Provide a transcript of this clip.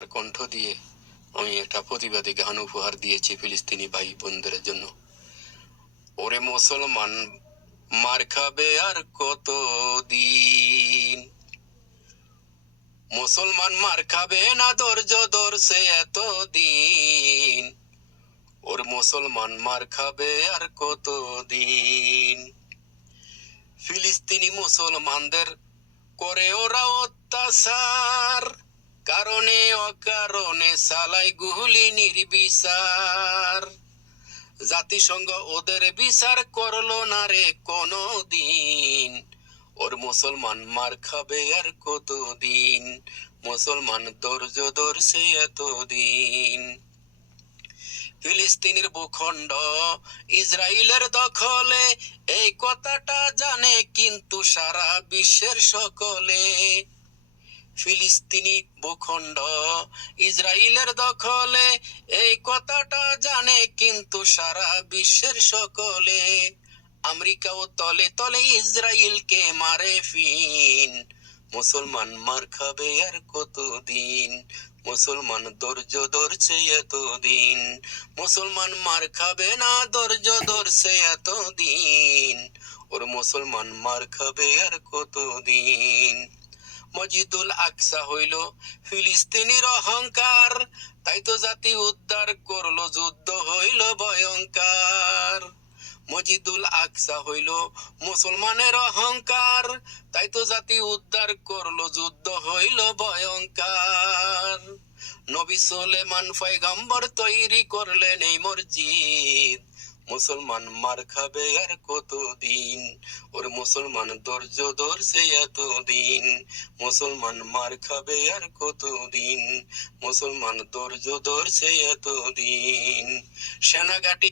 কণ্ঠ দিয়ে আমি একটা প্রতিবাদী গান উপহার দিয়েছি ফিলিস্তিনি ভাই বোনদের জন্য। ওরে মুসলমান মার খাবে আর কত দিন, মুসলমান মার খাবে না ধৈর্য ধরছে এত দিন, ওর মুসলমান মার খাবে আর কত দিন। ফিলিস্তিনি মুসলমানদের করে ওরা অত্যাচার, কারণে অকারণে চালায় গুলি নির্বিচার। জাতিসংঘ ওদের বিচার করলো না রে কোনো দিন, ওর মুসলমান মার খাবে আর কতদিন, মুসলমান ধৈর্য ধরছে এতদিন। ফিলিস্তিনের ভূখণ্ড ইসরায়েলের দখলে, এই কথাটা জানে কিন্তু সারা বিশ্বের সকলে। ফিলিস্তিনি ভূখণ্ড ইসরায়েলের দখলে, এই কথাটা জানে কিন্তু সারা বিশ্বের সকলে। আমেরিকাও তলে তলে ইসরায়েলকে মারে ফিন, মুসলমান মার খাবে আর কতদিন, মুসলমান ধৈর্য ধরছে এতদিন, মুসলমান মার খাবে না ধৈর্য ধরছে এতদিন, ওর মুসলমান মার খাবে আর কতদিন। মসজিদুল আকসা হইল ফিলিস্তিনির অহংকার, তাই তো জাতি উদ্ধার করলো যুদ্ধ হইল ভয়ঙ্কর। মসজিদুল আকসা হইল মুসলমানের অহংকার, তাই তো জাতি উদ্ধার করলো যুদ্ধ হইল ভয়ঙ্কর। নবী সুলেমান পয়গম্বর তৈরি করলেন এই মসজিদ, মুসলমান মার খাবে আর কতদিন, ওর মুসলমান ধৈর্য ধরছে এতদিন, মুসলমান মার খাবে আর কতদিন, মুসলমান ধৈর্য ধরছে এতদিন। সেনাঘাটি